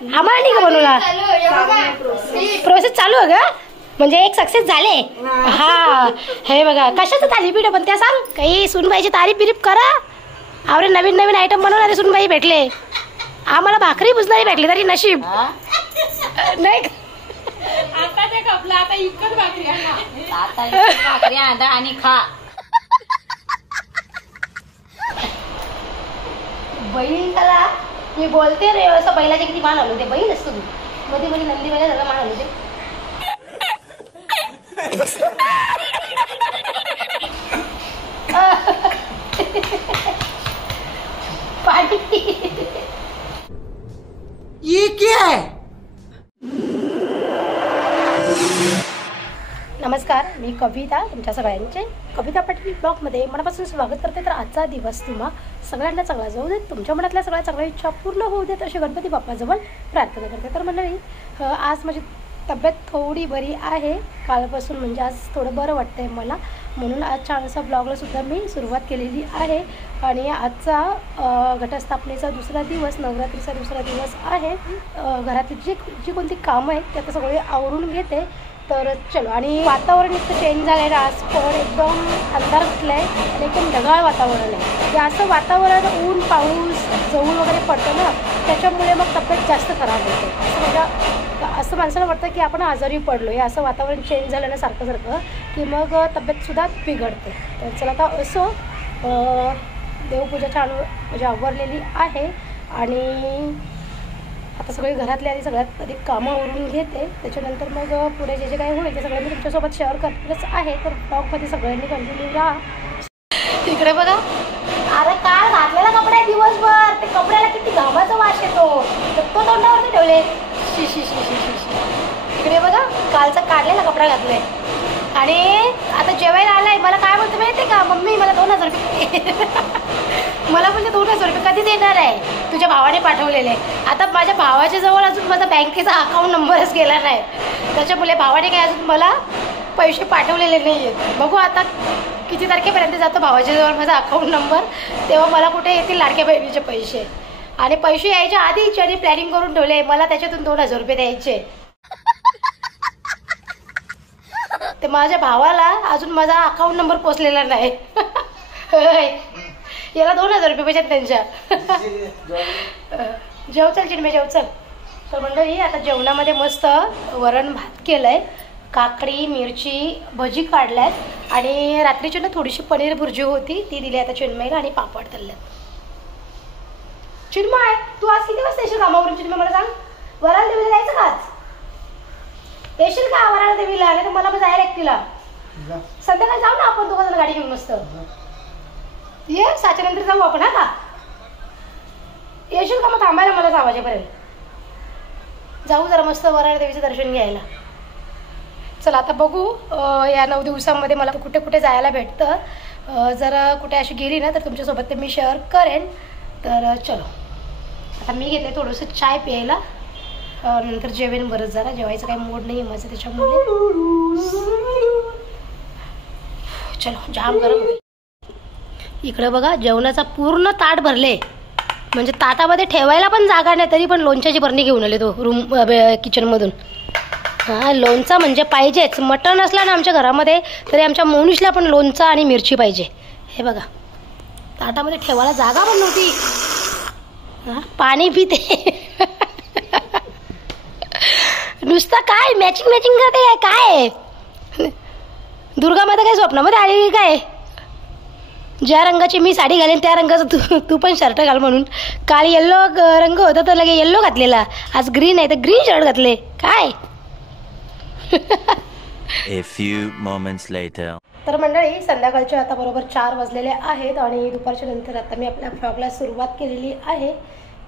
आम्हाला नाही का बनवला? प्रोसेस चालू आहे का? म्हणजे एक सक्सेस झाले. हा हे बघा कशाचं थालीपीठ पण त्या सांग. काही सुनबाईची तारीफ बिरीफ करा. आवरे नवीन नवीन आयटम बनवणारे सुनबाई भेटले. आम्हाला भाकरी बुजणारी भेटली तरी नशीब नाही. आता ते कपला आता इतकंच भाकरी आणा आणि खा. बहीण त्याला मी बोलते रे असं बैलाचे किती मान आलो ते बहीण असतो तू मध्ये मध्ये नंदी बैला झाला मान आलो ते. पार्टी ये क्या है? नमस्कार, मी कविता तुमच्या सगळ्यांचे कविता पाटील ब्लॉगमध्ये मनापासून स्वागत करते. तर आजचा दिवस तुम्हा सगळ्यांना चांगला जाऊ देत. तुमच्या मनातल्या सगळ्या चांगल्या इच्छा पूर्ण होऊ देत अशी गणपती बाप्पाजवळ प्रार्थना करते. तर मंडळी आज माझी तब्येत थोडी बरी आहे कालपासून. म्हणजे आज थोडं बरं वाटतं आहे मला, म्हणून आज छानसा ब्लॉगलासुद्धा मी सुरुवात केलेली आहे. आणि आजचा घटस्थापनेचा दुसरा दिवस, नवरात्रीचा दुसरा दिवस आहे. घरातली जी कोणती कामं आहेत ते आता सगळे आवरून घेते. तर चलो. आणि वातावरण इतकं चेंज झालं आहे ना, आज पण एकदम अंधार घुटलं आहे आणि एकदम ढगाळ वातावरण आहे. जास्त वातावरण ऊन पाऊस जवळ वगैरे पडतं ना, त्याच्यामुळे मग तब्येत जास्त खराब होते. असं माणसाला वाटतं की आपण आजारी पडलो आहे. असं वातावरण चेंज झालं ना सारखं सारखं की मग तब्येतसुद्धा बिघडते. तर चला आता असो, देवपूजा छान म्हणजे आवरलेली आहे. आणि आता सगळी घरातली आधी सगळ्यात अधिक कामं आवरून घेते. त्याच्यानंतर मग पुढे जे जे काही होईल ते सगळं मी तुमच्यासोबत शेअर करतच आहे. तर ब्लॉगमध्ये सगळ्यांनी कंटिन्यू राहा. तिकडे बघा, अरे काल घातलेला कपडा आहे दिवसभर, ते कपड्याला किती घामाचा वास येतो. तो तोंडावरती ठेवले. शी शी शी शी शी शी. इकडे बघा, कालचा काढलेला कपडा घातलाय आणि आता जेवायला आलाय. मला काय म्हणतो माहिती आहे का, मम्मी मला 2000 रुपये मला म्हणजे 2000 रुपये कधी देणार आहे? तुझ्या भावाने पाठवलेले. आता माझ्या भावाच्या जवळ अजून माझा बँकेचा अकाउंट नंबरच गेला नाही, त्याच्यामुळे भावाने काय अजून मला पैसे पाठवलेले नाही आहेत. बघू आता किती तारखेपर्यंत जातो भावाच्या जवळ माझा अकाउंट नंबर, तेव्हा मला कुठे येतील लाडक्या बहिणीचे पैसे. आणि पैसे यायच्या आधीच आणि प्लॅनिंग करून ठेवले मला त्याच्यातून 2000 रुपये द्यायचे. ते माझ्या भावाला अजून माझा अकाउंट नंबर पोचलेला नाही. याला 2000 रुपये पाहिजेत त्यांच्या. जेव चल चिन्मय, जेव चल. तर मंडळी आता जेवणामध्ये मस्त वरण भात केलंय, काकडी मिरची भजी काढल्यात आणि रात्रीची ना थोडीशी पनीर भुर्जी होती ती दिली आता चिन्मयला आणि पापड तळलं. चिन्मय तू आज किती वाजता येशील कामावरून? चिन्मय मला सांग, वराला देवीला जायचं का आज? येशील का वराला देवीला? नाही तर मला पण जायला एकटीला. संध्याकाळी जाऊ ना आपण दोघं गाडी घेऊन मस्त. ये 7च्या नंतर जाऊ आपण. हा का येशील का? मग थांबायला मला 6 वाजेपर्यंत जाऊ जरा मस्त वराला देवीचं दर्शन घ्यायला. चला आता बघू या 9 दिवसांमध्ये मला कुठे कुठे जायला भेटतं. जर कुठे अशी गेली ना तर तुमच्यासोबत ते मी शेअर करेन. तर चलो आता मी घेतले थोडंसं चाय प्यायला, नंतर जेवेन. बरंच जरा जेवायचं काही मूड नाही आहे माझं, त्याच्यामुळे चलो. जाम गरम. इकडे बघा जेवणाचा पूर्ण ताट भरले, म्हणजे ताटामध्ये ठेवायला पण जागा नाही तरी पण लोणच्याची बरणी घेऊन आले तो रूम किचनमधून. हां लोणचा म्हणजे पाहिजेच. मटण असला ना आमच्या घरामध्ये तरी आमच्या मोनुषला पण लोणचा आणि मिरची पाहिजे. हे बघा ताटामध्ये ठेवायला जागा पण नव्हती. हां पाणी पिते नुसतं. काय मॅचिंग मॅचिंग करते काय? दुर्गा माता काय स्वप्नामध्ये आली काय? ज्या रंगाची मी साडी घालेन त्या रंगाचं तू पण शर्ट घाल म्हणून. काल येल्लो रंग होता तर लगे येल्लो घातलेला, आज ग्रीन आहे तर ग्रीन शर्ट घातले काय? A few moments later. तर मंडळी संध्याकाळचे आता बरोबर 4 वाजलेले आहेत आणि दुपारच्या नंतर आता मी आपल्या ब्लॉगला सुरुवात केलेली आहे.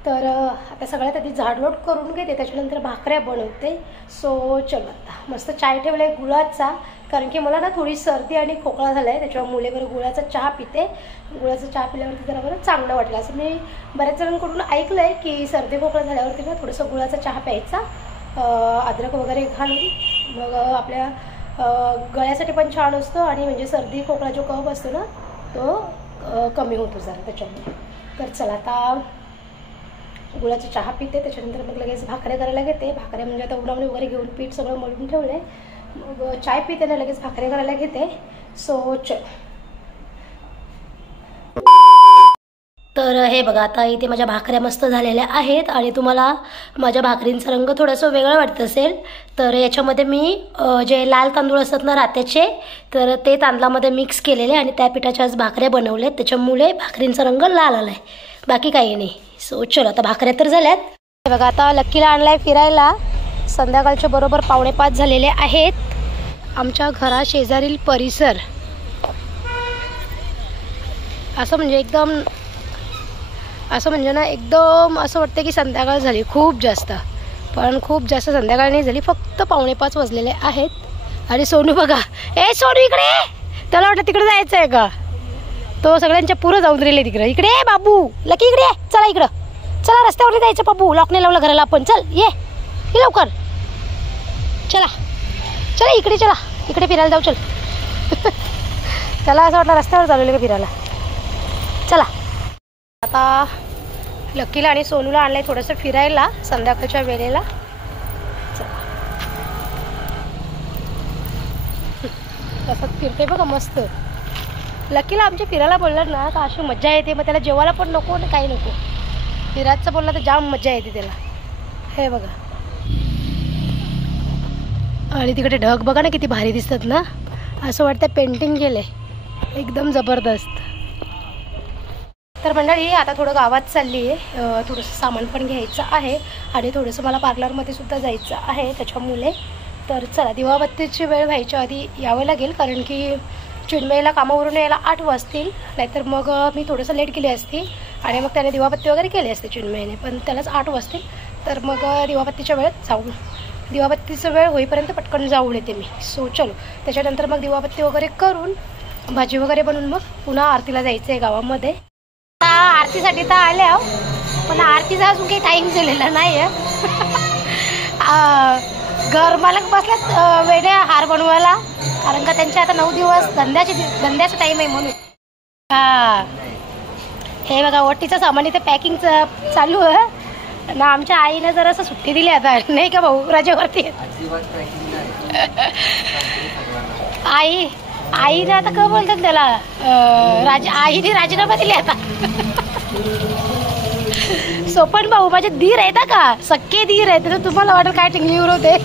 तर आता सगळ्यात आधी झाडलोट करून घेते, त्याच्यानंतर भाकऱ्या बनवते. सो चलो आता मस्त चाय ठेवला आहे गुळाचा, कारण की मला ना थोडी सर्दी आणि खोकला झाला आहे, त्याच्यामुळे बरं गुळाचा चहा पिते. गुळाचा चहा पिल्यावरती जरा बरं चांगलं वाटलं. असं मी बऱ्याच जणांकडून ऐकलं आहे की सर्दी खोकला झाल्यावरती ना थोडंसं गुळाचा चहा प्यायचा, अद्रक वगैरे घालून. मग आपल्या गळ्यासाठी पण छान असतो आणि म्हणजे सर्दी खोकला जो कफ असतो ना तो कमी होतो जरा त्याच्यामुळे. तर चला आता गुळाचा चहा पिते, त्याच्यानंतर मग लगेच भाकऱ्या करायला घेते. भाकऱ्या म्हणजे आता उन्हावणे वगैरे घेऊन पीठ सगळं मळून ठेवलं आहे. मग चाय पिते ना लगेच भाकऱ्या करायला घेते. सो चल. तर हे बघा आता इथे माझ्या भाकऱ्या मस्त झालेल्या आहेत आणि तुम्हाला माझ्या भाकरींचा रंग थोडंसं वेगळं वाटत असेल तर याच्यामध्ये मी जे लाल तांदूळ असतात ना रात्याचे, तर ते तांदळामध्ये मिक्स केलेले आणि त्या पिठाच्या आज भाकऱ्या बनवल्यात, त्याच्यामुळे भाकरींचा रंग लाल आला आहे, बाकी काही नाही. सो चलो आता भाकऱ्या तर झाल्यात. हे बघा आता लक्कीला आणलाय फिरायला. संध्याकाळचे बरोबर 4:45 झालेले आहेत. आमच्या घरा शेजारील परिसर असं म्हणजे एकदम असं म्हणजे ना एकदम असं वाटतं की संध्याकाळ झाली खूप जास्त, पण खूप जास्त संध्याकाळ नाही झाली, फक्त 4:45 वाजलेले आहेत. आणि सोनू बघा, ए सोनू इकडे, त्याला वाटतं तिकडे जायचं आहे का, तो सगळ्यांच्या पुरं जाऊन राहिले तिकडे. इकडे बाबू, लकी इकडे, चला इकडं, चला रस्त्यावर जायचं बाबू, लॉक नाही लावलं घराला आपण, चल ये लवकर, चला चला इकडे, चला इकडे फिरायला जाऊ, चल. त्याला असं वाटलं रस्त्यावर चालवलं का फिरायला. चला आता लकीला आणि सोनूला आणलंय थोडंसं फिरायला संध्याकाळच्या वेळेला. तसंच फिरते बघा मस्त. लकीला आमच्या फिरायला बोललं ना तर अशी मजा येते, मग त्याला जेवायला पण नको ना काही नको, फिरायचं बोललं तर जाम मजा येते त्याला. हे बघा आणि तिकडे ढग बघा ना किती भारी दिसतात ना, असं वाटतं पेंटिंग केलंय एकदम जबरदस्त. तर मंडळी आता थोडं गावात चालली आहे, थोडंसं सामान पण घ्यायचं आहे आणि थोडंसं मला पार्लरमध्ये सुद्धा जायचं आहे त्याच्यामुळे. तर चला दिवाबत्तीची वेळ व्हायच्या आधी यावं लागेल, कारण की चिन्मयला कामावरून यायला 8 वाजतील, नाहीतर मग मी थोडंसं लेट केली असती आणि मग त्याने दिवाबत्ती वगैरे केली असते चिन्मयने, पण त्यालाच 8 वाजतील. तर मग दिवाबत्तीच्या वेळेत जाऊन दिवाबत्तीचा वेळ होईपर्यंत पटकन जाऊन येते मी. सो चलो त्याच्यानंतर मग दिवाबत्ती वगैरे करून भाजी वगैरे बनवून मग पुन्हा आरतीला जायचं आहे गावामध्ये. आरतीसाठी तर आले आहो, पण आरतीचा अजून काही टाईम झालेला नाही आहे. घर मालक बसल्यात वेड्या हार बनवायला, कारण का त्यांचे आता 9 दिवस धंद्याचा टाईम आहे म्हणून. हे बघा ओटीचं सामान इथे पॅकिंगचं चालू आहे ना. आमच्या आईनं जर असं सुट्टी दिली आता, नाही का भाऊ, रजेवरती. आईने आता काय बोलतात त्याला, आईने राजीनामा दिले आता. सोपन भाऊ माझे धीर आहेत का, सक्के धीर आहेत, तर तुम्हाला वाटेल काय टिंगलीवर होते.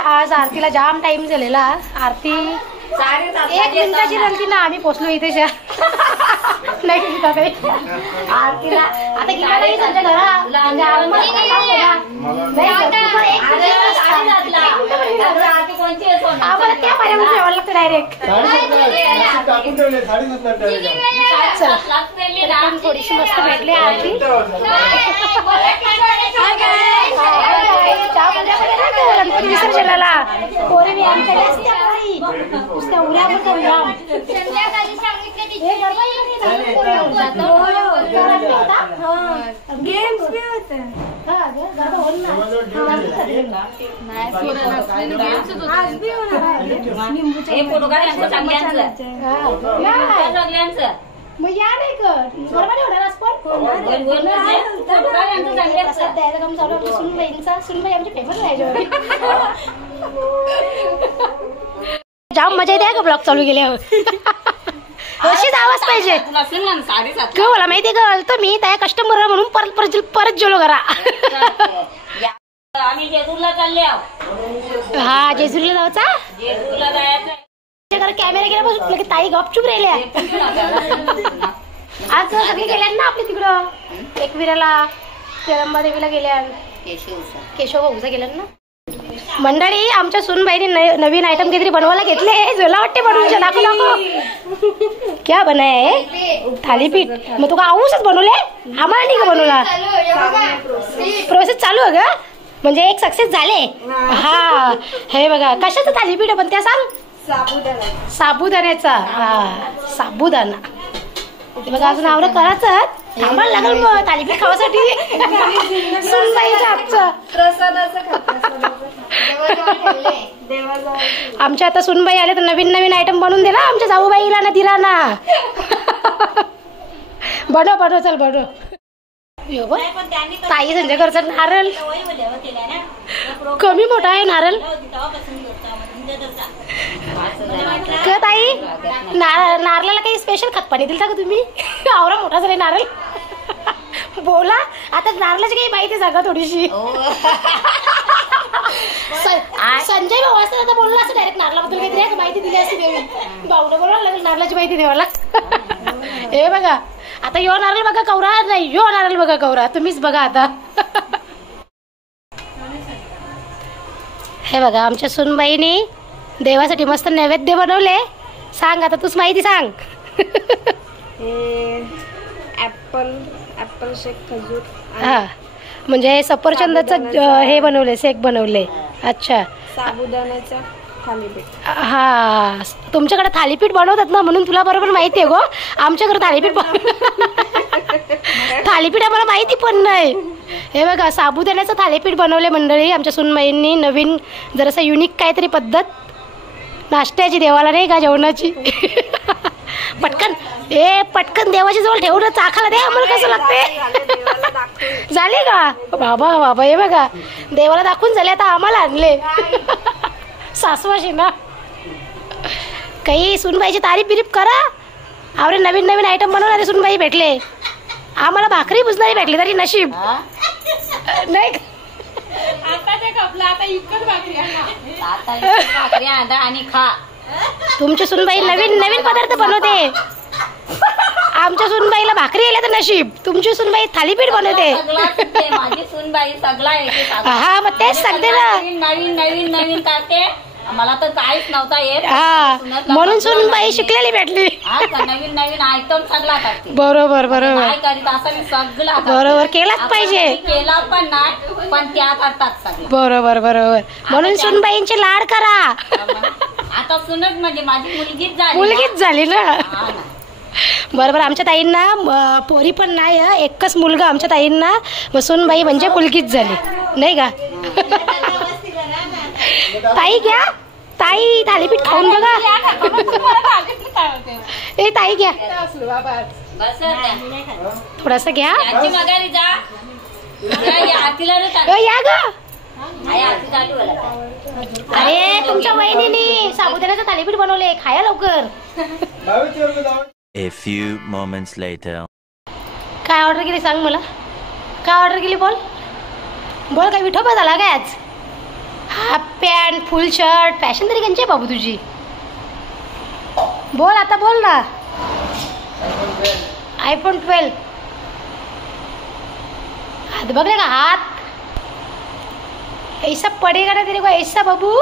आज आरतीला जाम टाइम झालेला. आरती 1 मिनिटाची नंतर ना आम्ही पोचलो इथे. नाही काही आरतीला आता गेला नाही त्यांच्या घरा आम्हाला त्या पर्यंत ठेवायला लागतं डायरेक्ट. थोडीशी मस्त भेटली आरती. गणपती विसर्जनाला पोरे बी आमच्याकडे असते उड्या पण करूया. गेम्स बी होते. मग या नाही कर बरोबर होणार द्यायचं काम चालू आहे. सुनबाईंचा सुनबाई आमची फेमस आहे. जाम मजा येते का ब्लॉग चालू केल्यावर. अशीच आवाज पाहिजे. मला माहिती का तर मी त्या कस्टमर म्हणून परत गेलो घरा. आम्ही जेजूरला चालले आहोत. हा जेजूरला जायचा. जेजूरला जायचं. कॅमेरा गेल्यापासून की ताई गपचूप राहिल्या. आज सगळे गेल्या ना आपल्या तिकडं एकविराला देवीला गेल्या. केशव भाऊचा गेल्या ना. मंडळी आमच्या सुनबाईने नवीन आयटम काहीतरी बनवायला घेतले. मला वाटते बनवून दाखव क्या बनाय थालीपीठ. मग तुका आऊसच बनवले आम्हाला नाही का बनवला. प्रोसेस चालू आहे का म्हणजे एक सक्सेस झाले. हा हे बघा कशाचं थालीपीठ आहे पण त्या सांग. साबुदाण्याचा. हा साबुदाणा बघा अजून आवडं करायचं थांबायला लागेल मग थालीपीठ खावासाठी. सुनबाईच्या हातचं आमच्या आता सुनबाई आले तर नवीन नवीन आयटम बनवून दे ना आमच्या जाऊबाईला ना दिला ना. बनव चल बनव. ताई संजयकरचा नारळ कमी मोठा आहे नारळ का ताई? नारळाला काही स्पेशल खतपाणी दिलता का तुम्ही? आवरा मोठा झाला नारळ. बोला आता नारळाची काही माहिती सांगा थोडीशी. संजय भाऊ असं आता बोलला असं डायरेक्ट नारळाबद्दल काहीतरी माहिती दिली असते देवी भाऊने बोलावं लागेल नारळाची माहिती द्यावाला. हे बघा आता यो नारळ बघा कवरा नाही यो नारळ बघा कवरा तुम्हीच बघा आता. हे बघा आमच्या सुनबाईने देवासाठी मस्त नैवेद्य बनवले. सांग आता तूच माहिती सांग. ऍपल शेक खजूर हा म्हणजे सफरचंदाचं हे बनवले शेक बनवले. अच्छा साबुदाण्याचा थालीपीठ. हा तुमच्याकडे थालीपीठ बनवतात ना म्हणून तुला बरोबर माहिती आहे गो. आमच्याकडे थालीपीठ आम्हाला माहिती पण नाही. हे बघा साबुदाण्याचं थालीपीठ बनवले मंडळी आमच्या सुनबाईंनी. नवीन जरासं युनिक काहीतरी पद्धत नाश्त्याची देवाला नाही का जेवणाची. पटकन देवाच्या जवळ ठेवून चाखाला द्या आम्हाला कसं लागते. झाले का बाबा हे बघा देवाला दाखवून झाले आता आम्हाला आणले. सासवाशी ना काही सुनबाईची तारीफ बिरीफ करा. आवरे नवीन नवीन आयटम बनवणारे सुनबाई भेटले. आम्हाला भाकरी बुजणारी भेटली तरी नशीब नाही. आता ते कपला आता इतकंच भाकरी आणि खा. तुमची सुनबाई नवीन नवीन पदार्थ बनवते. आमच्या सुनबाईला भाकरी आल्या तर नशीब. तुमची सुनबाई थालीपीठ बनवते. माझी सुनबाई सगळा हा मग तेच सांगते ना. नवीन नवीन नवीन करते. मला तर काहीच नव्हता येत. हा म्हणून सुनबाई शिकलेली भेटली. नवीन नवीन आयटम सगळा करते. बरोबर काय करीत असं मी सगळा बरोबर केलाच पाहिजे. केला पण नाही पण त्या करतात सगळं. बरोबर म्हणून सुनबाईंचे लाड करा. आता सुनच म्हणजे माझी मुलगीच झाली ना. बरोबर आमच्या ताईंना पोरी पण नाही एकच मुलगा आमच्या ताईंना. मग सुनबाई म्हणजे मुलगीच झाली नाही का. ताई घ्या ताई थालीपीठ खाऊन बघा. ए ताई घ्या थोडासा घ्या. या ग. अरे तुमच्या वहिनीने साबुदाण्याचं थालीपीठ बनवले खाया लवकर. A few moments later. काय ऑर्डर केली सांग मला. काय ऑर्डर केली बोल काय विठोबा झाला काय आज. हाफ पॅन्ट फुल शर्ट फॅशन तरी कंची आहे बाबू तुझी. बोल आता बोल ना. iPhone 12 हाथ बघले का हाथ ऐसा पडेगा ना तेरे को ऐसा बाबू.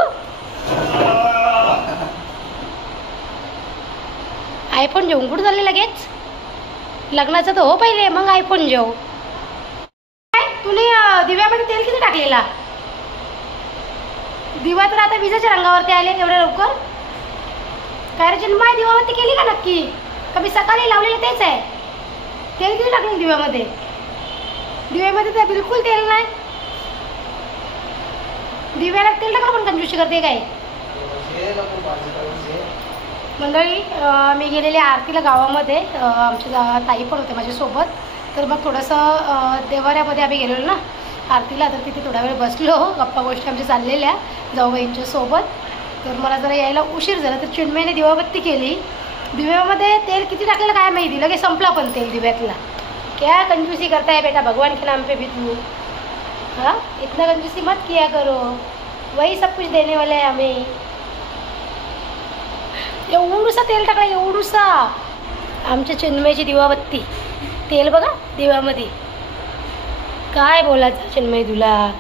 iPhone घेऊन कुठं झाले लगेच. लग्नाचं तर हो पहिले मग iPhone घेऊ. तुने दिव्यामध्ये तेल किती टाकलेला. दिवा तर आता विजेच्या रंगावरती आले एवढ्या लवकर. काय रे जन्माय दिवावरती केली का नक्की का मी सकाळी लावलेलं तेच आहे. तेल किती टाकलं दिव्यामध्ये. दिव्यामध्ये तर बिलकुल तेल नाही. दिव्याला तेल टाकलं पण कंजूशी करते काय. मंडळी मी गेलेले आरतीला गावामध्ये. आमच्या ताई पण होते माझ्यासोबत. तर मग थोडंसं देवाऱ्यामध्ये आम्ही गेलेलो ना आरतीला. तर तिथे थोडा वेळ बसलो गप्पा गोष्टी आमच्या चाललेल्या जाऊबाईंच्या सोबत. तर मला जरा यायला उशीर झाला. तर चिन्मयने दिवाबत्ती केली. दिव्यामध्ये तेल किती टाकलेलं काय माहिती लगेच संपला पण तेल दिव्यातला. क्या कंजूसी करता है बेटा भगवान के नाम पे भी तू. हाँ इतना कंजूसी मत किया करो वही सब कुछ देने वाले है हमें. एवढूसा तेल टाकला एवढूसा. आमच्या चिन्मयची दिवाबत्ती तेल बघा दिव्यामध्ये. काय बोलायचं चिन्मय तुला.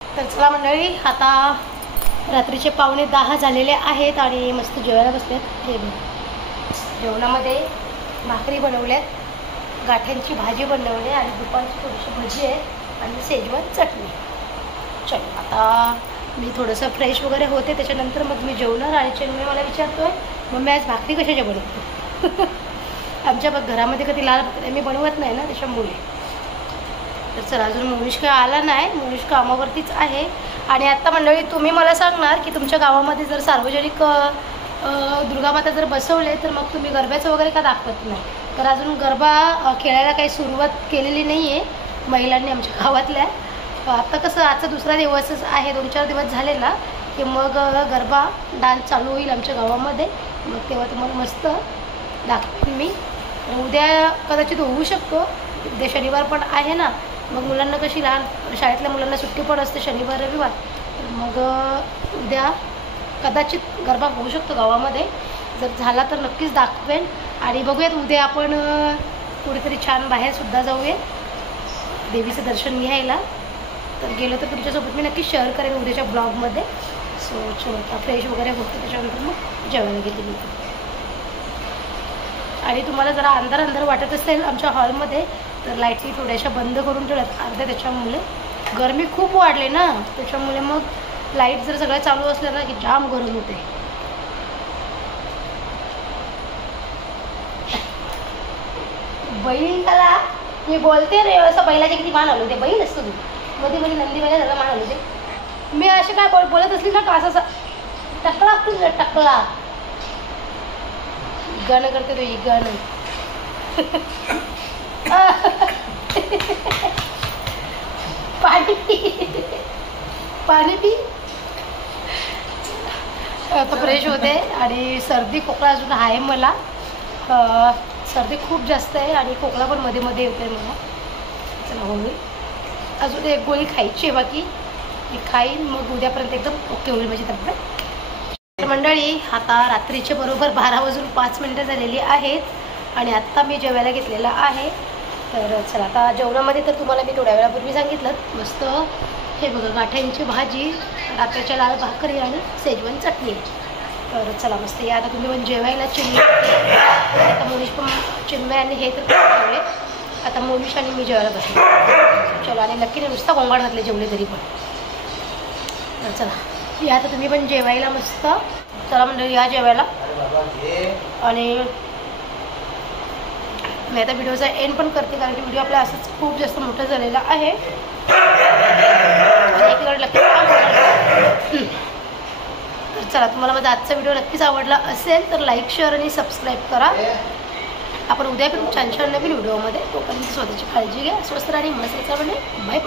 तर चला मंडळी आता रात्रीचे 9:45 झालेले आहेत आणि मस्त जेवायला बसल्यात. जेवणामध्ये भाकरी बनवल्यात गाठ्यांची भाजी बनवली आणि दुपारची थोडीशी भजी आहे आणि शेजवान चटणी. चलो आता मी थोडंसं फ्रेश वगैरे होते त्याच्यानंतर मग मी जेवणार. आणि चिन्मय मला विचारतोय मम्मी आज भाकरी कशाच्या बनवतो. आमच्या घरामध्ये कधी लाल भाकरी मी बनवत नाही ना त्याच्यामुळे. तर चला अजून मोनिश काय आला नाही, मोनिश कामावरतीच आहे. आणि आत्ता मंडळी तुम्ही मला सांगणार की तुमच्या गावामध्ये जर सार्वजनिक दुर्गामाता जर बसवले तर मग तुम्ही गरब्याचं वगैरे का दाखवत नाही. तर अजून गरबा खेळायला काही सुरुवात केलेली नाही आहे महिलांनी आमच्या गावातल्या. आत्ता कसं आजचा दुसरा दिवसच आहे, 2-4 दिवस झाले ना की मग गरबा डान्स चालू होईल आमच्या गावामध्ये. मग तेव्हा तुम्हाला मस्त दाखवेन मी. उद्या कदाचित होऊ शकतो, उद्या शनिवार पण आहे ना, मग मुलांना कशी लहान शाळेतल्या मुलांना सुट्टी पण असते शनिवार रविवार. मग उद्या कदाचित गरबा होऊ शकतो गावामध्ये. जर झाला तर नक्कीच दाखवेन. आणि बघूयात उद्या आपण कुठेतरी छान बाहेरसुद्धा जाऊया देवीचं दर्शन घ्यायला. तर गेलो तर तुमच्यासोबत मी नक्की शेअर करेन उद्याच्या ब्लॉगमध्ये. सो चलो आता फ्रेश वगैरे होते, त्याच्यानंतर मग जेवायला घेते मी. आणि तुम्हाला जरा अंधार वाटत असेल आमच्या हॉलमध्ये तर लाईटही थोड्याशा बंद करून ठेवल्यात अर्ध्या. त्याच्यामुळे गरमी खूप वाढले ना, त्याच्यामुळे मग लाईट जर सगळं चालू असलं ना की जाम गरम होते. बैल त्याला मी बोलते रे असं बैलाचे किती मान आलो ते बैल असतो तू मध्ये नंदी बैला त्याला मान आलो ते. मी असे काय बोलत असली ना का असं टकला तुझं टकला गाणं करते तो गाणं. पाणी पी. आता फ्रेश होते. आणि सर्दी खोकला अजून आहे मला, सर्दी खूप जास्त आहे आणि खोकला पण मध्ये मध्ये येतो आहे मला. चला होईल, अजून एक गोळी खायची आहे बाकी, मी खाईन मग उद्यापर्यंत एकदम ओके होईल माझी तब्येत. तर मंडळी आता रात्रीचे बरोबर 12:05 झालेली आहेत आणि आत्ता मी जेवायला घेतलेला आहे. तर चला आता जेवणामध्ये तर तुम्हाला मी थोड्या वेळापूर्वी सांगितलं मस्त हे बघा गाठ्यांची भाजी, रात्रीच्या लाल भाकरी आणि शेजवान चटणी. तर चला मस्त या आता तुम्ही पण जेवायला. चिमणी आता मोनिश पण चिमण्या आणि हे तर ठेवले. आता मोनिश आणि मी जेवायला बसले. चला आणि नक्की नुसता गोंगाट घातले जेवले तरी पण. तर चला या आता तुम्ही पण जेवायला मस्त. चला म्हणजे या जेवायला. आणि मी आता व्हिडिओचा एंड पण करते कारण की व्हिडिओ आपला असंच खूप जास्त मोठं झालेला आहे. एकीकडे लक्ष. तर चला तुम्हाला माझा आजचा व्हिडिओ नक्कीच आवडला असेल तर लाईक शेअर आणि सबस्क्राईब करा. आपण उद्या पण छान छान नवीन व्हिडिओमध्ये. तोपर्यंत स्वतःची काळजी घ्या, स्वस्त आणि मस्त. म्हणजे बाय बाय.